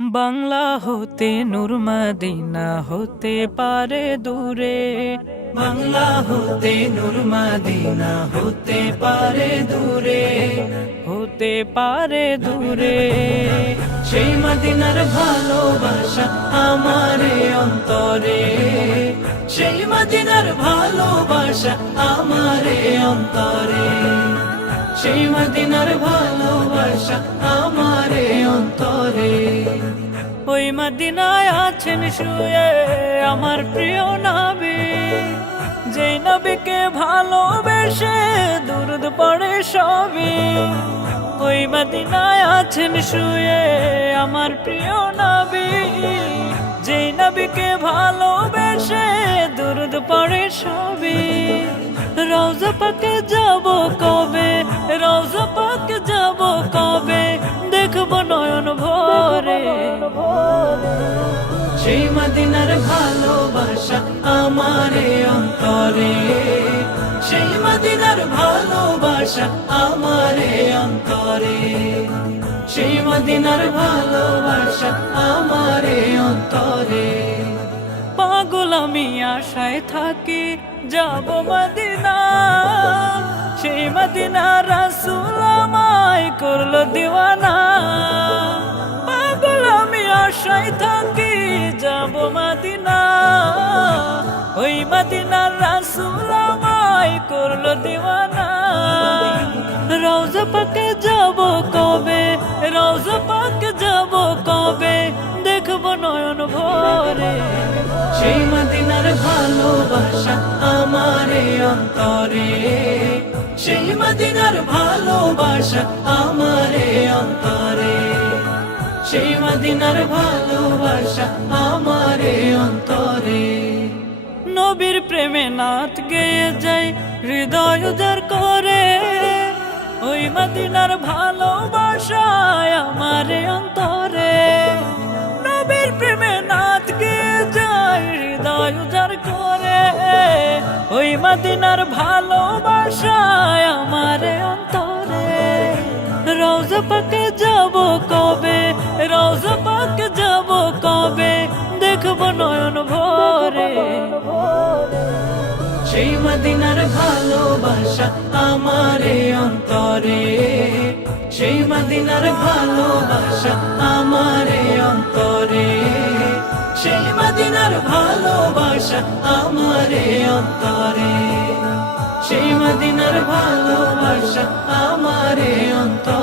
বাংলা হতে নূর মদিনা হতে পারে দূরে। বাংলা হতে নূর মদিনা হতে পারে দূরে। হতে পারে দূরে। সেই মদিনার ভালোবাসা আমারে অন্তরে। সেই মদিনার ভালোবাসা আমারে অন্তরে। সেই মদিনার ভালোবাসা আমারে ওই মদিনায় আছেন শুয়ে আমার প্রিয় নাবি। যেই নবীকে ভালোবেসে দুরুদ পড়ে সবই। ওই মদিনায় আছেন শুয়ে আমার প্রিয় নবী। যেই নবীকে ভালোবেসে দুরুদ পড়ে সবই। রওজা পাকে যাব কবে? রওজা পাকে যাব সেই মদিনার ভালোবাসা আমারে অন্তরে। সেই মদিনার ভালোবাসা আমারে অন্তরে। সেই মদিনার ভালোবাসা আমারে অন্তরে। পাগল আমি আশায় থাকি, যাব মদিনা। সেই মদিনা রাসুল আমায় করল দিওয়ানা। মদিনার রাসুল করল দিওয়ানা। রওজা পাকে যাব কবে? রওজা পাকে যাব কবে? দেখব নয়ন ভরে। সেই মদিনার ভালোবাসা আমারে অন্তরে। সেই মদিনার ভালোবাসা আমারে অন্তরে। সেই মদিনার ভালোবাসা আমারে অন্তরে। নবীর প্রেমে নাথ গেয়ে যাই, হৃদয় উজার করে। ওই মদিনার ভালোবাসায় আমারে অন্তরে। নবীর প্রেমে নাথ গেয়ে যাই, হৃদয় উজার করে। ওই মদিনার ভালোবাসায় আমার অন্তরে। রওজা পাকে যাব কবে? রওজা সেই মদিনার ভালোবাসা আমারে অন্তরে। সেই মদিনার ভালোবাসা আমারে অন্তরে। সেই মদিনার ভালোবাসা আমারে অন্তরে। সেই মদিনার ভালোবাসা আমারে অন্তরে।